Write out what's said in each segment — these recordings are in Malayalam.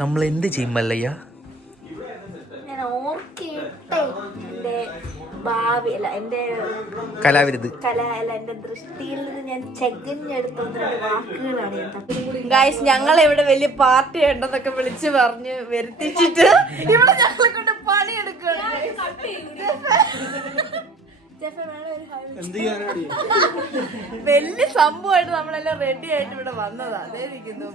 നമ്മൾ എന്ത് ചെയ്യും മല്ലയ്യ? ഞാൻ ഓർക്കിട്ടെ എന്റെ ഭാവി അല്ല എന്റെ കലാവിരുത് എന്റെ ദൃഷ്ടിയിൽ നിന്ന് ഞാൻ ചെകഞ്ഞെടുത്ത ഒന്ന് രണ്ട് വാക്കുകളാണ് ഞാൻ. ഗൈസ് ഞങ്ങൾ ഇവിടെ വലിയ പാർട്ടി ഉണ്ടെന്നൊക്കെ വിളിച്ചു പറഞ്ഞ് വരുത്തിച്ചിട്ട് ഇവിടെ ഞങ്ങളെ കൊണ്ട് പണിയെടുക്കുകയാണ്. വലിയ സംഭവമായിട്ട് നമ്മളെല്ലാം റെഡി ആയിട്ട് ഇവിടെ വന്നതാ. അതേ ഇരിക്കുന്നു.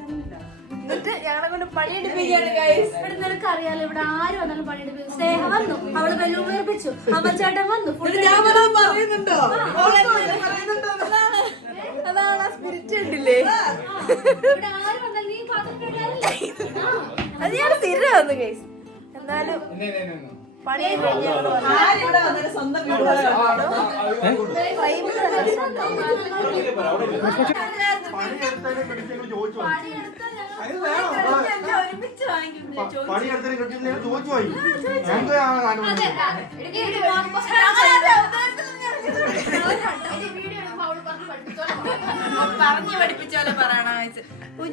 എന്നിട്ട് ഞങ്ങളെ കൊണ്ട് പണിയെടുപ്പിക്കുകയാണ് ഗൈസ്. ഇവിടെ നിനക്ക് അറിയാലോ, ഇവിടെ ആരും വന്നാലും പണിയെടുപ്പിക്കും. സ്നേഹ വന്നു, അവള് ബലൂപേർപ്പിച്ചു, അമ്മച്ചേട്ടൻ വന്നു. പറയുന്നുണ്ടോ? അതാണ് ആ സ്പിരിറ്റ് ഉണ്ടില്ലേ? ഇവിടെ ആരും വന്നാലും നീ പാത്രം കേട്ടാറില്ലേ? അത് ഞാൻ സ്ഥിരം വന്നു ഗൈസ്. എന്നാലും പണിയായി ഒരുമിച്ച് പറഞ്ഞു പഠിപ്പിച്ചോലെ പറയണ.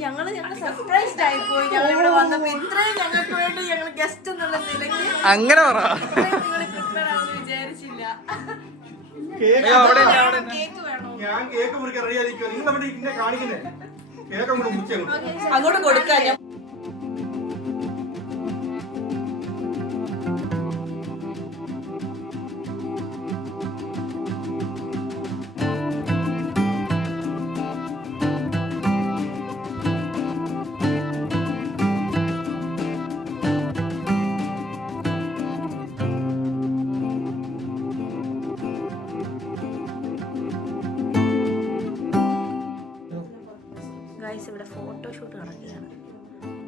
ഞങ്ങള് സർപ്രൈസ്ഡ് ആയി പോയി. ഞങ്ങൾ ഇവിടെ വന്നപ്പോ ഇത്രയും ഞങ്ങൾക്ക് വേണ്ടി ഞങ്ങൾ ഗസ്റ്റ് എന്നുള്ള നിലയ്ക്ക് അങ്ങനെ പറ. നിങ്ങൾ പ്രിപ്പയർ ആണെന്ന് വിചാരിച്ചില്ല. കേക്ക് വേണോ? ഞാൻ കേക്ക് മുറിക്കാൻ റെഡി ആയിരിക്കും. നിങ്ങൾ അവിടെ ഇന്നെ കാണിക്കുന്നേ കേക്ക് അങ്ങോട്ട് മുറിച്ച് അങ്ങോട്ട് കൊടുക്കാൻ. ഇവിടെ ഫോട്ടോഷൂട്ട് നടക്കുകയാണ്.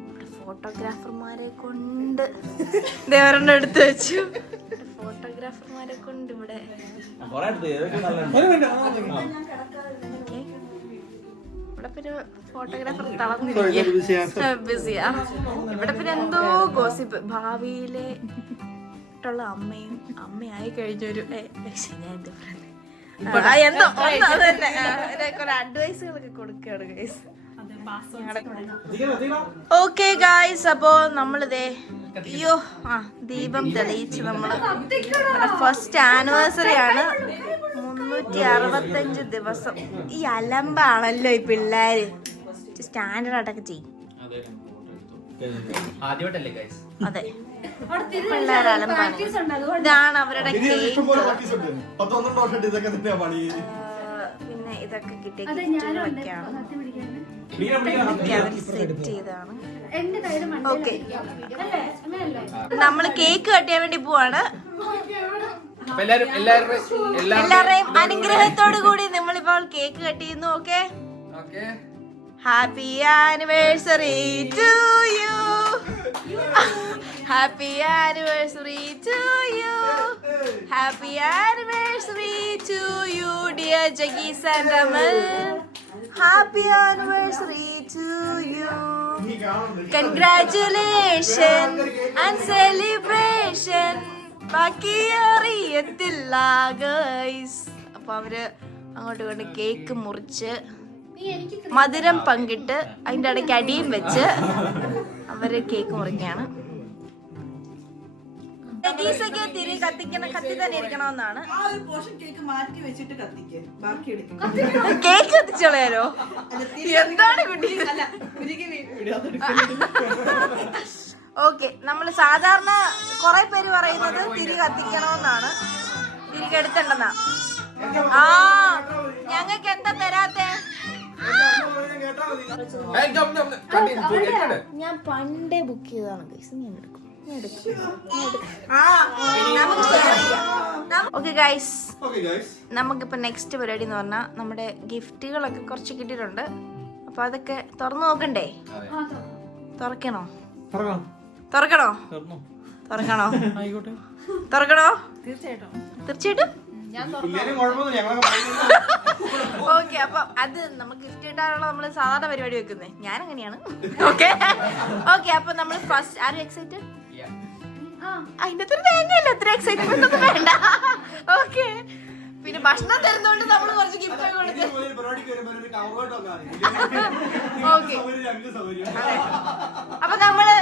ഇവിടെ ഫോട്ടോഗ്രാഫർമാരെ കൊണ്ട് ദേവരന്റെ അടുത്ത് വെച്ചു. ഫോട്ടോഗ്രാഫർമാരെ കൊണ്ട് ഇവിടെ പിന്നെ ഫോട്ടോഗ്രാഫർ തളർന്നിരിക്കുക, ബിസിയാ. ഇവിടെ പിന്നെ എന്തോ ഗോസിപ്പ് ഭാവിയിലെ ട്ടുള്ള അമ്മയായി കഴിഞ്ഞൊരു ഞാൻ എന്ത് പറയുന്നത് എന്തോ കുറെ അഡ്വൈസുകളൊക്കെ കൊടുക്കുകയാണ് ഗൈസ്. ഓക്കെ ഗായ്സ്, അപ്പോ നമ്മളിതേ ദീപം തെളിയിച്ച് നമ്മള് ഫസ്റ്റ് ആനിവേഴ്സറി ആണ്. 365 ദിവസം ഈ അലമ്പാണല്ലോ ഈ പിള്ളേര്. സ്റ്റാൻഡേർഡ് ആയിട്ടൊക്കെ ചെയ്യും. അതെ, പിള്ളേർ അലമ്പാണ്. ഇതാണ് അവരുടെ കേക്ക്. പിന്നെ ഇതൊക്കെ കിട്ടിയ ഗിഫ്റ്റുകളൊക്കെയാണ്. അവർ സെറ്റ് ചെയ്താണ്. ഓക്കെ, നമ്മള് കേക്ക് കട്ട് ചെയ്യാൻ വേണ്ടി പോവാണ്. എല്ലാവരുടെയും അനുഗ്രഹത്തോടു കൂടി നമ്മളിപ്പോൾ കേക്ക് കട്ട് ചെയ്യുന്നു. Okay, happy anniversary to you, happy anniversary to you, happy anniversary to you dear ജഗീസ് and Amal. Happy anniversary to you. Congratulations and celebration. ബാക്കി അറിയത്തില്ല ഗൈസ്. അപ്പൊ അവര് അങ്ങോട്ട് കൊണ്ട് കേക്ക് മുറിച്ച് മധുരം പങ്കിട്ട് അതിന്റെ ഇടയ്ക്ക് അടിയും വെച്ച് അവര് കേക്ക് മുറിക്കുകയാണ്. തിരി കത്തി തന്നെ ഇരിക്കണമെന്നാണ്. കേക്ക് കത്തിച്ചോളാലോ? എന്താണ് കുട്ടി? ഓക്കെ, നമ്മള് സാധാരണ കുറെ പേര് പറയുന്നത് തിരി കത്തിക്കണമെന്നാണ്, തിരികെ എടുത്തിണ്ടെന്നാ. ആ, ഞങ്ങൾക്ക് എന്താ തരാത്തെ? ഞാൻ പണ്ടേ ബുക്ക് ചെയ്തതാണ് ഗൈസ്. ഞാൻ എടുക്കും. ഓക്കെ ഗൈസ്, നമുക്കിപ്പോ നെക്സ്റ്റ് പരിപാടി എന്ന് പറഞ്ഞാൽ നമ്മുടെ ഗിഫ്റ്റുകളൊക്കെ കുറച്ച് കിട്ടിയിട്ടുണ്ട്. അപ്പൊ അതൊക്കെ തുറന്നു നോക്കണ്ടേ? തുറക്കണോ? തുറക്കണോ? തുറക്കണോ? തുറക്കണോ? തീർച്ചയായിട്ടും. ഓക്കെ, അപ്പൊ അത് നമുക്ക് ഗിഫ്റ്റ് കിട്ടാനുള്ള നമ്മള് സാധാരണ പരിപാടി വെക്കുന്നേ. ഞാൻ അങ്ങനെയാണ്. ഓക്കെ ഓക്കെ, അപ്പൊ നമ്മൾ ഫസ്റ്റ് ആരും എക്സൈറ്റഡ്? അതിന്റെ അത്ര തേങ്ങയില്ല, അത്ര എക്സൈറ്റ്മെന്റ് ഒന്നും വേണ്ട. ഓക്കെ, പിന്നെ ഭക്ഷണം തരുന്നോണ്ട് നമ്മള് കുറച്ച് ഗിഫ്റ്റ് ഒക്കെ കൊടുക്കും. ഓക്കെ, അപ്പൊ നമ്മള്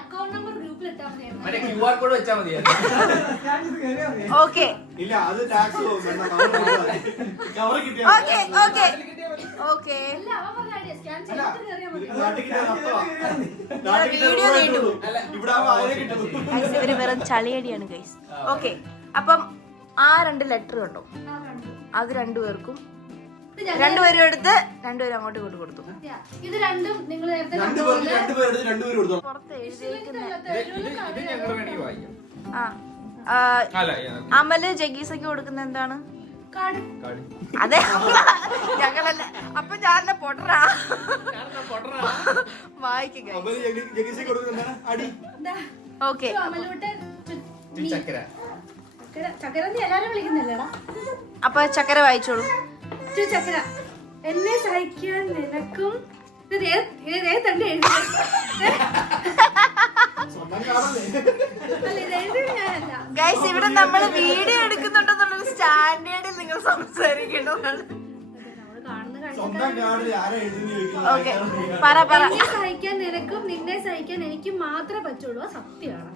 അക്കൗണ്ട് നമ്പർ ഗ്രൂപ്പിൽ ഇട്ടാൽ മതിയായിരുന്നു. മറ്റേ QR കോഡ് വെച്ചാൽ മതി. ഓക്കെ ഇല്ല അത് ടാക്സ് ഓക്കെ ഓക്കെ ഓക്കെ. അല്ല, അവൻ പറഞ്ഞ idea, scan ചെയ്തിട്ട് കയറിയാൽ മതി. വീഡിയോ നീണ്ടു. ഇവിടെ ഗൈസ് ഇവര് വെറും ചളിയടിയാണ് ഗൈസ്. ഓക്കെ, അപ്പം ആ 2 ലെറ്റർ ഉണ്ടോ, അത് രണ്ടുപേർക്കും രണ്ടുപേരും എടുത്ത് രണ്ടുപേരും അങ്ങോട്ടും ഇങ്ങോട്ട് കൊടുത്തു. ഇത് രണ്ടും നിങ്ങൾ നേരത്തെ രണ്ടുപേരും കൊടുത്തു. പുറത്ത് എഴുതിയിരിക്കുന്ന വായിക്കാം. ആ അമല് ജഗീസയ്ക്ക് കൊടുക്കുന്ന എന്താണ്? കാർഡ്. അതെ, ഞങ്ങളല്ല. അപ്പൊ ഞാനെന്നെ പൊട്ടറാ വായിക്കുക. ഓക്കെ, അമലൂട്ടൻ ചക്കര. ചക്കര നീ എല്ലാരും വിളിക്കുന്നില്ലടാ. അപ്പൊ ചക്കര വായിച്ചോളൂ. ചക്കര, എന്നെ സഹിക്കാൻ നിനക്കും തന്നെ എഴുതി. അല്ല, ഇത് എഴുതി ഞാനല്ല. ഗൈസ് ഇവിടെ നമ്മൾ വീഡിയോ എടുക്കുന്നുണ്ടെന്നുള്ളൊരു സ്റ്റാൻഡേർഡിൽ നിങ്ങൾ സംസാരിക്കേണ്ടതാണ്. ഓക്കെ, പറ. എന്നെ സഹിക്കാൻ നിനക്കും നിന്നെ സഹിക്കാൻ എനിക്ക് മാത്രമേ പറ്റുള്ളൂ. സത്യമാണ്.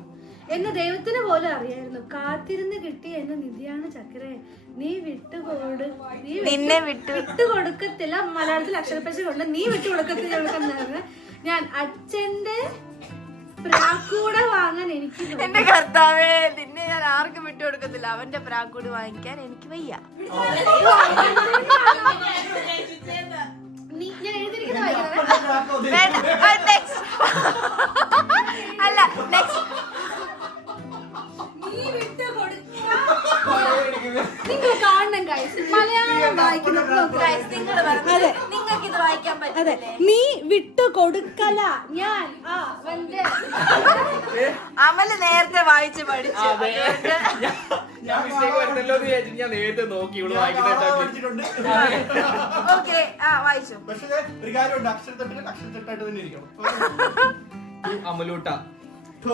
എന്നെ ദൈവത്തിന് പോലും അറിയായിരുന്നു. കാത്തിരുന്ന് കിട്ടിയ എന്നെ നിധിയാണ് ചക്കരെ. നീ നിന്നെ വിട്ടുകൊടുക്കത്തില്ല. മലയാളത്തിൽ അക്ഷരപ്പശ കൊണ്ട് നീ വിട്ടുകൊടുക്കത്തില്ല. ഞാൻ അച്ഛന്റെ പ്രാക്കൂടെ വാങ്ങാൻ എനിക്ക് എന്റെ കർത്താവേ, നിന്നെ ഞാൻ ആർക്കും വിട്ടുകൊടുക്കത്തില്ല. അവന്റെ പ്രാക്കൂടി വാങ്ങിക്കാൻ എനിക്ക് വയ്യ. ഞാൻ എഴുതിയിരിക്കുന്ന വായിക്കുന്നത്. അല്ല, നെക്സ്റ്റ്. നിങ്ങൾ കാണണം ഗൈസ്, മലയാളം വായിക്കുന്നത്. നിങ്ങൾക്ക് ഇത് വായിക്കാൻ പറ്റില്ല. നീ വിട്ടു കൊടുക്കല. ഞാൻ അമല് നേരത്തെ വായിച്ച് പഠിച്ചു. ഞാൻ മിസ്റ്റേക്ക് വരുന്നല്ലോ എന്ന് വിചാരിച്ചിട്ട് ഞാൻ നേരത്തെ നോക്കി ഇവിടെ വായിക്കുന്ന. ഓക്കെ, വായിച്ചു. പക്ഷേ ഒരു കാര്യമുണ്ട്, അക്ഷരത്തെട്ടായിട്ട് തന്നെ ഇരിക്കണം. അമലൂട്ട,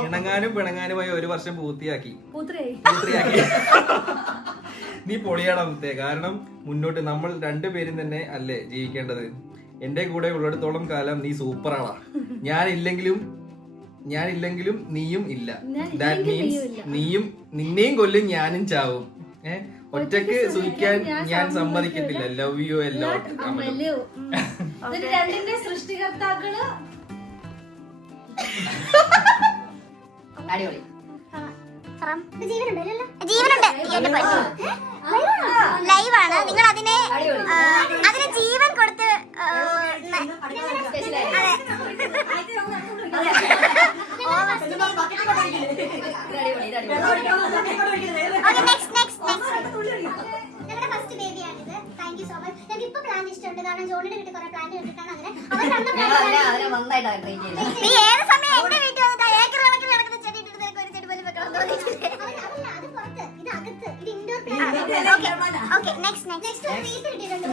ഇണങ്ങാനും പിണങ്ങാനുമായി 1 വർഷം പൂർത്തിയാക്കി. പൂർത്തിയാക്കി. നീ പൊളിയണം മുത്തേ. കാരണം മുന്നോട്ട് നമ്മൾ 2 പേരും തന്നെ അല്ലേ ജീവിക്കേണ്ടത്. എന്റെ കൂടെ ഉള്ളിടത്തോളം കാലം നീ സൂപ്പറാണ്. ഞാനില്ലെങ്കിലും നീയും ഇല്ല. ദാറ്റ് മീൻസ് നിന്നെയും കൊല്ലും ഞാനും ചാവും. ഒറ്റക്ക് സൂക്ഷിക്കാൻ ഞാൻ സമ്മതിക്കത്തില്ല. Love you a lot. രണ്ടിന്റെ സൃഷ്ടികർത്താക്കള് അടിപൊളി. ജീവനുണ്ട്. ലൈവാണ്. നിങ്ങൾ അതിനെ ജീവൻ കൊടുത്ത് ഞങ്ങളുടെ ഫസ്റ്റ് ബേബിയാണിത്. Thank you so much. ഞങ്ങൾക്ക് ഇപ്പൊ പ്ലാന്റ് ഇഷ്ടമുണ്ട്. കാരണം ജോണിയുടെ വീട്ടിൽ കുറെ പ്ലാന്റ് കണ്ടിട്ടാണ് അങ്ങനെ നീ ഏത് സമയം എന്റെ വീട്ടിൽ വന്നിട്ട് ഏക്കർ കണക്കിന് കിടക്കുന്ന ചെടി ഇട്ടിട്ട് നിനക്ക് ഒരു ചെടി പോലും വെക്കണം തോന്നിയിട്ടില്ലേ? അത് പുറത്ത്, ഇത് അകത്ത്, ഇത് indoor plant. Okay, next wreath കിട്ടിയിട്ടുണ്ട്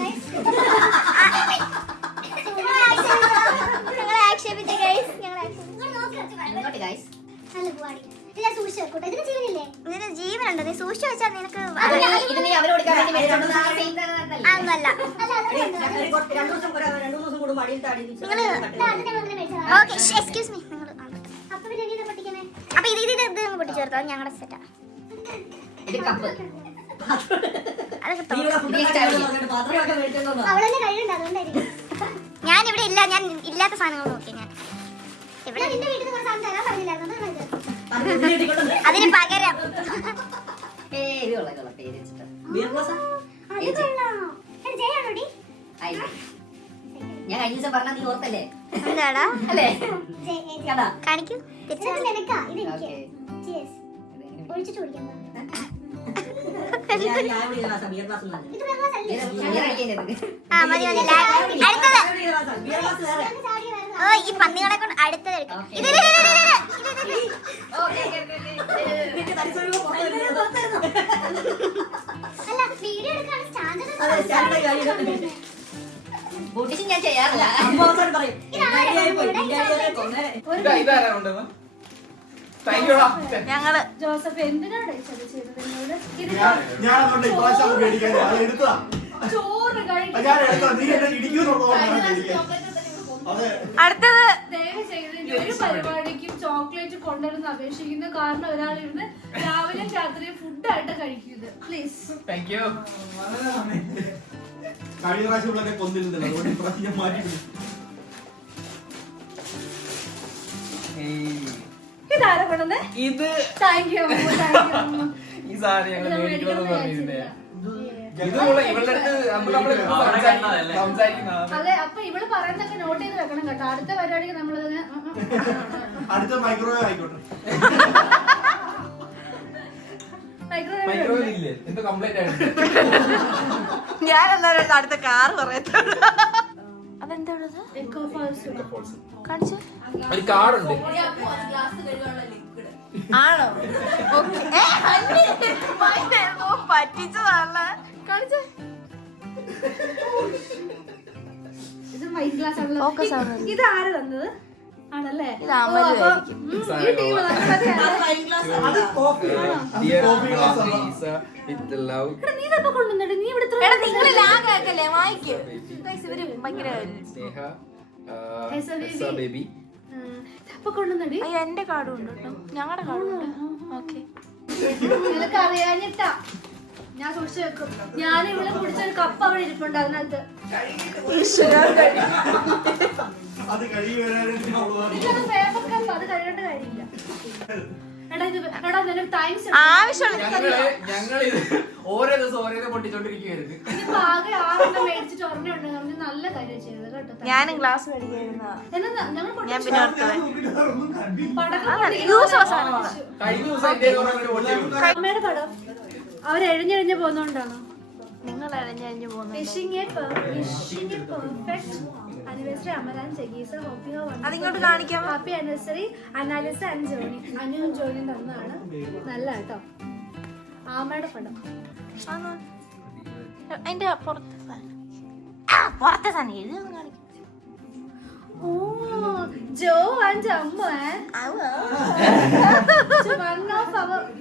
ഞങ്ങളെ ആക്ഷേപിച്ചു ഗൈസ്. നല്ല പോവാടി. ഇല്ല, സൂക്ഷിച്ചു വെക്കൂട്ടോ. ഇതിന് ജീവനില്ലേ? ഇതിന് ജീവനുണ്ട്. നീ സൂക്ഷിച്ചു വെച്ചാൽ നിനക്ക് അതൊന്നല്ല. Okay, excuse me. അപ്പൊ ഇത് പൊട്ടിച്ചേർത്തോ? ഞങ്ങളുടെ സെറ്റാ. അവളെന്നെ കഴിയുണ്ട്, അതുകൊണ്ടായിരിക്കും. ഞാനിവിടെ ഇല്ല. ഞാൻ ഇല്ലാത്ത സാധനങ്ങൾ നോക്കി. ഞാൻ ഇവിടെ നിന്റെ വീട്ടിൽ നിന്ന് സാധനം തരാൻ പറഞ്ഞില്ലായിരുന്നു. അതിന് പകരം ഞാൻ കഴിഞ്ഞ ദിവസം പറഞ്ഞ നീ ഓർത്തല്ലേ? എന്താടാ അല്ലേ? കാണിക്കൂ. ഒഴിച്ചിട്ട് കുടിക്കാൻ അടുത്തത്. ഓ, ഈ പന്നികളെ കൊണ്ട് അടുത്തത് എടുക്കാം. അല്ല, വീഡിയോ എടുക്കാൻ ഞാൻ ചെയ്യാറില്ല. ഇതാരാ കൊണ്ടുവന്നത്? ഞങ്ങള് ജോസഫ് എന്തിനാണ് ചതിച്ചത് എന്നോട്? ഇത് ഞാൻ അതുകൊണ്ട് ഇപ്രാവശ്യം അത് മേടിക്കാൻ ഞാൻ എടുത്തതാ. ചോറ് കഴിക്കാൻ ഞാൻ എടുത്തതാ. നീ എന്നെ ഇടിക്കുന്നുള്ളതുകൊണ്ട് ഞാൻ മേടിക്കാൻ. അതെ. അടുത്തത് ദയവ് ചെയ്ത് ഇനി ഒരു പരിപാടിക്കും ചോക്ലേറ്റ് കൊണ്ടുവരുന്ന അപേക്ഷിക്കുന്ന കാരണം ഒരാളിരുന്ന് രാവിലെ രാത്രി ഫുഡായിട്ട് കഴിക്കുന്നത് പ്ലീസ്. Thank you. കഴിഞ്ഞ പ്രാവശ്യം ഇവിടെ കൊന്നിരുന്നില്ല, അതുകൊണ്ട് ഇപ്രാവശ്യം ഞാൻ മാറ്റി. ഇതാരാ കൊണ്ടുവന്നേ? ഇത് താങ്ക് യു താങ്ക് യു. ഈ സാധനം ഞങ്ങൾ മേടിക്കണമെന്ന് പറഞ്ഞിരുന്നേ. ഇതുപോലെ ഇവളുടെ അടുത്ത് നമ്മൾ സംസാരിക്കുന്ന അതെ, അപ്പൊ ഇവള് പറയുന്നൊക്കെ നോട്ട് ചെയ്ത് വെക്കണം കേട്ടോ. അടുത്ത പരിപാടിക്ക് നമ്മളിതിന് അടുത്ത മൈക്രോവേവ് ആയിക്കോട്ടെ. മൈക്രോവേവ് ഇല്ലേ? എന്തോ കംപ്ലൈന്റ് ആയിട്ട്. ഞാൻ എന്തായാലും അടുത്ത കാർ പറയത്തുള്ളൂ. അതെന്താ ഉള്ളത്? കാണിച്ചു ഒരു കാർഡുണ്ട്. ആണോ? പറ്റിച്ചതാണല്ലേ. കാണിച്ചു. ഇത് വൈറ്റ് ഗ്ലാസ് ആണല്ലോ. Focus ആണ്. ഇത് ആര് തന്നത് ആണല്ലേ? ഇത് അമല് ഓ, അപ്പൊ, ആയിരിക്കും. ഈ ടീം അത് കോഫി. Dear കോഫി ഗ്ലാസ് ആണ്. Lisa, with love. നീ ഇതൊക്കെ കൊണ്ടുവന്നിട്ട് നീ ഇവിടെ ഇത്ര എടാ നിങ്ങള് ലാഗ് ആക്കല്ലേ, വായിക്ക്. Guys, ഇവര് ഭയങ്കര സ്നേഹ, Esa baby. Esa baby. ഇതൊക്കെ കൊണ്ടുവന്നടി. അയ്യോ എന്റെ കാർഡും ഉണ്ട് കേട്ടോ. ഞങ്ങളുടെ കാർഡും ഉണ്ട്. ഓക്കെ. നിനക്ക് അറിയാഞ്ഞിട്ടാ ഞാൻ സൂക്ഷിച്ചു വെക്കും. ഞാൻ ഇവിടെ കുടിച്ചൊരു കപ്പ് അവിടെ ഇരിപ്പുണ്ട് അതിനകത്ത്. അത് കഴുകി വരാനായിട്ട് അവള് പറഞ്ഞു. ഇതൊരു പേപ്പർ കപ്പ്, അത് കഴിയേണ്ട കാര്യമില്ല. എടാ ഇത് എടാ നിനക്ക് താങ്ക്സ്. ഞങ്ങൾ ഇത് ഓരോ ദിവസം ഓരോന്ന് പൊട്ടിച്ചോണ്ടിരിക്കുകയായിരുന്നു. ഇതിപ്പോ ആകെ 6 മേടിച്ചിട്ട് ഒരെണ്ണം ഉണ്ട്. നമ്മൾ നല്ല കാര്യം ചെയ്തത് കേട്ടോ. ഞാനും ഗ്ലാസ് മേടിക്കായിരുന്ന. എന്നാ ഞങ്ങൾ ഞാൻ പിന്നെ ഓർത്തത് നോക്കിയിട്ടൊന്നും കണ്ടില്ല. പടക്കം യൂസ് അവസാനം കഴിഞ്ഞ ദിവസം എന്റെ ഓരോന്ന് പൊട്ടിച്ചു. അമ്മയുടെ പടം അവരെഴിഞ്ഞെഴിഞ്ഞ് പോകുന്നോണ്ടാണോ? നിങ്ങൾ അരഞ്ഞു പോകുന്നു. വിഷിംഗ് എ പെർഫെക്റ്റ് ആനിവേഴ്സറി അമലാൻ ചെഗീസ. ഹോപ്പ് യു ഹാവ് അതിങ്ങോട്ട് കാണിക്കാം. ഹാപ്പി ആനിവേഴ്സറി അനാലിസ ആൻഡ് ജോണി. അനുവും ജോണിയും തന്നതാണ്. നല്ല കേട്ടോ. ആമയുടെ പടം. ആണോ? അതിന്റെ പുറത്തെ സാധനം. പുറത്തെ സാധനം എഴുതി കാണിക്കും. ഓ ജോ ആൻഡ് അമ്മ.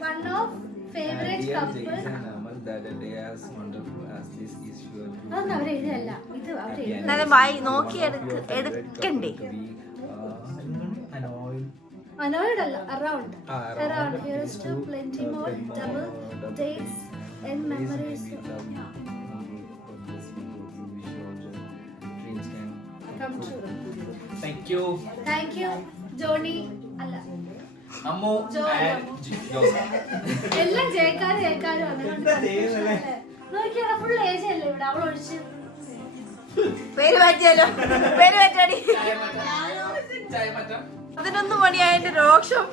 One of favorite couple. അതൊന്നും അവരെഴുതല്ല. ഇത് അവരെഴുത. എന്നാലും വായി നോക്കി എടുക്കണ്ടേ? അനോയിഡല്ല, around. Around. Here is to plenty more double dates and memories. Come true. Thank you. Thank you, Johnny. അല്ല അമ്മു and ജോസഫ്. എല്ലാം ജയക്കാരും നോക്കിയാ ഫുൾ ഏജ് അല്ലേ ഇവിടെ. അവൾ ഒഴിച്ച് പേര് മാറ്റിയാലോ? പേര് മാറ്റാടി. ചായ മാറ്റാം. 11 മണിയായതിന്റെ രോക്ഷം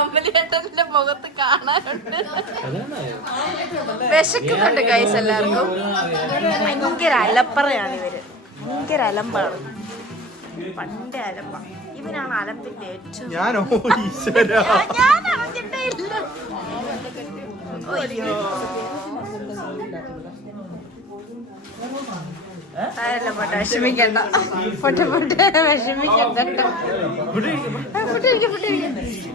അമ്പലേട്ടന്റെ മുഖത്ത് കാണാനുണ്ട്. വിശക്കുന്നുണ്ട് ഗൈസ് എല്ലാവർക്കും. ഭയങ്കര അലപ്പറയാണ് ഇവര്. ഭയങ്കര അലമ്പാണ്. പണ്ടേ അലമ്പ. ഇവനാണ് അലമ്പിന്റെ ഏറ്റവും. ഞാനോ ഈശ്വരാ. ഞാൻ അറിഞ്ഞിട്ടേ ഇല്ല. അയ്യോ സാരല്ല പോട്ടെ, വിഷമിക്കണ്ട. പോട്ടെ വിഷമിക്കണ്ട.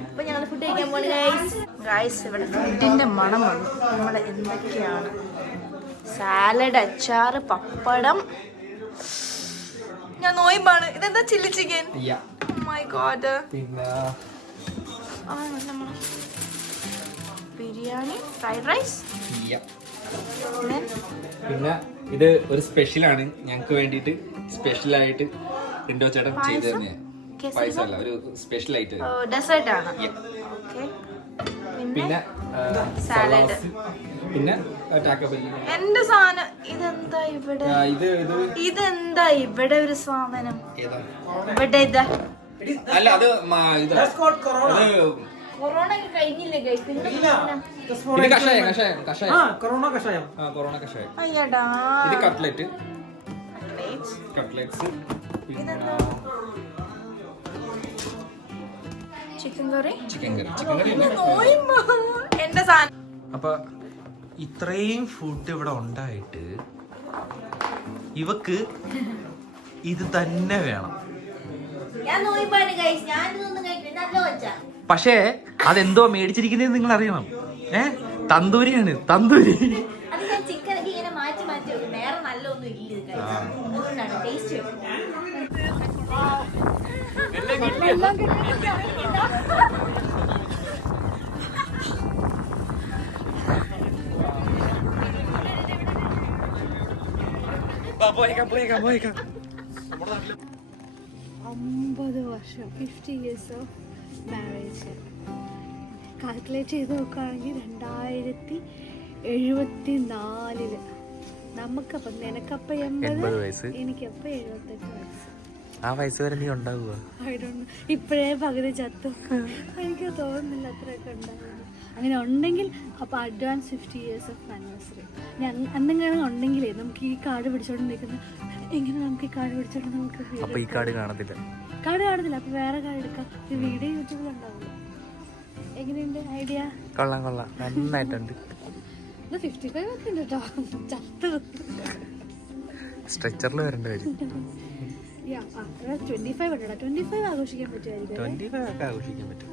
അപ്പൊ ഞങ്ങള് ഫുഡ് കഴിക്കാൻ പോണ ഗൈസ്. ഇവിടെ ഫുഡിന്റെ മണം വന്നു. നമ്മള് എന്തൊക്കെയാണ്? സാലഡ്, അച്ചാറ്, പപ്പടം. ഞാൻ നോയിമ്പാണ്. ഇതെന്താ ചില്ലി ചിക്കൻ? My God. പിന്നെ ബിരിയാണി, ഫ്രൈഡ് റൈസ്. പിന്നെ ഇത് ഒരു സ്പെഷ്യലാണ് ഞങ്ങൾക്ക് വേണ്ടിയിട്ട്. സ്പെഷ്യലായിട്ട് റിൻഡോ ചേട്ടൻ ചെയ്ത് തന്നെ. പായസമല്ല, ഒരു സ്പെഷ്യൽ ആയിട്ട് ഡെസേർട്ട് ആണ്. ഓക്കെ. പിന്നെ സാലഡ്. പിന്നെ ടാക്കോബെൽ. എന്റെ സാധനം ഇതെന്താ ഇവിടെ? ഇത് ഇതെന്താ ഇവിടെ ഒരു സാധനം? ഏതാ? ഇവിടെ ഇതാ. അല്ല അത് ഇതാ. കൊറോണ ഒക്കെ കഴിഞ്ഞില്ലേ ഗൈസ്? ഇത് കഷായം. കൊറോണ കഷായം. കൊറോണ കഷായം. അയ്യടാ. ഇത് കട്ട്ലെറ്റ്സ്. പിന്നെ ചിക്കൻ കറി. ചിക്കൻ കറി എന്റെ സാധനം. അപ്പൊ ഇത്രയും ഫുഡ് ഇവിടെ ഉണ്ടായിട്ട് ഇവക്ക് ഇത് തന്നെ വേണം. ഞാൻ നോയിപ്പാണ് ഗൈസ്. ഞാനിതൊന്നും കഴിക്കില്ല. പക്ഷേ അതെന്തോ മേടിച്ചിരിക്കുന്നത് നിങ്ങൾ അറിയണം. തന്തൂരിയാണ്, തന്തൂരി. അത് ഞാൻ ചിക്കനൊക്കെ ഇങ്ങനെ മാറ്റി മാറ്റി വെക്കും. വേറെ നല്ലൊന്നും ഇല്ല ഇത് കഴിക്കാൻ. അതുകൊണ്ടാണ് ടേസ്റ്റ്. പോയേക്കാം. 50 വർഷം, 50 years ഓഫ് മാരേജ് കാൽക്കുലേറ്റ് ചെയ്ത് നോക്കുകയാണെങ്കിൽ 2074 നമുക്കപ്പം നിനക്കപ്പം 80 വയസ്സ്, എനിക്കപ്പം 78 വയസ്സ്. ആ വയസ്സ് വരെ നീ ഉണ്ടാവുക? ഇപ്പോഴേ പകുതി ചത്തു. എനിക്ക് തോന്നുന്നില്ല അത്രയൊക്കെ ഉണ്ടാവുന്നു. അങ്ങനെ ഉണ്ടെങ്കിൽ അപ്പോൾ അഡ്വാൻസ് 50 years ഓഫ് ആനിവേഴ്സറി. അന്നെങ്ങനെ ഉണ്ടെങ്കിലേ നമുക്ക് ഈ കാർഡ് പിടിച്ചോണ്ട് നിൽക്കുന്ന എങ്ങനെ നമുക്ക് ഈ കാർഡ് പിടിച്ചോണ്ട് നമുക്ക് അപ്പൊ ഈ കാർഡ് കാണത്തില്ല. അപ്പൊ വേറെ കാർഡ് എടുക്കാം. ഒരു വീഡിയോ യൂട്യൂബിൽ ഉണ്ടാവുള്ളൂ. എങ്ങനെയുണ്ട് ഐഡിയ? കൊള്ളാം, നന്നായിട്ടുണ്ട്. 55 ഒക്കെ ഉണ്ട് കേട്ടോ. ചത്തു സ്ട്രെച്ചറിൽ വരേണ്ട വരും. 25 ഉണ്ടോ? 25 ആഘോഷിക്കാൻ പറ്റുമായിരിക്കും. 25 ഒക്കെ ആഘോഷിക്കാൻ പറ്റും.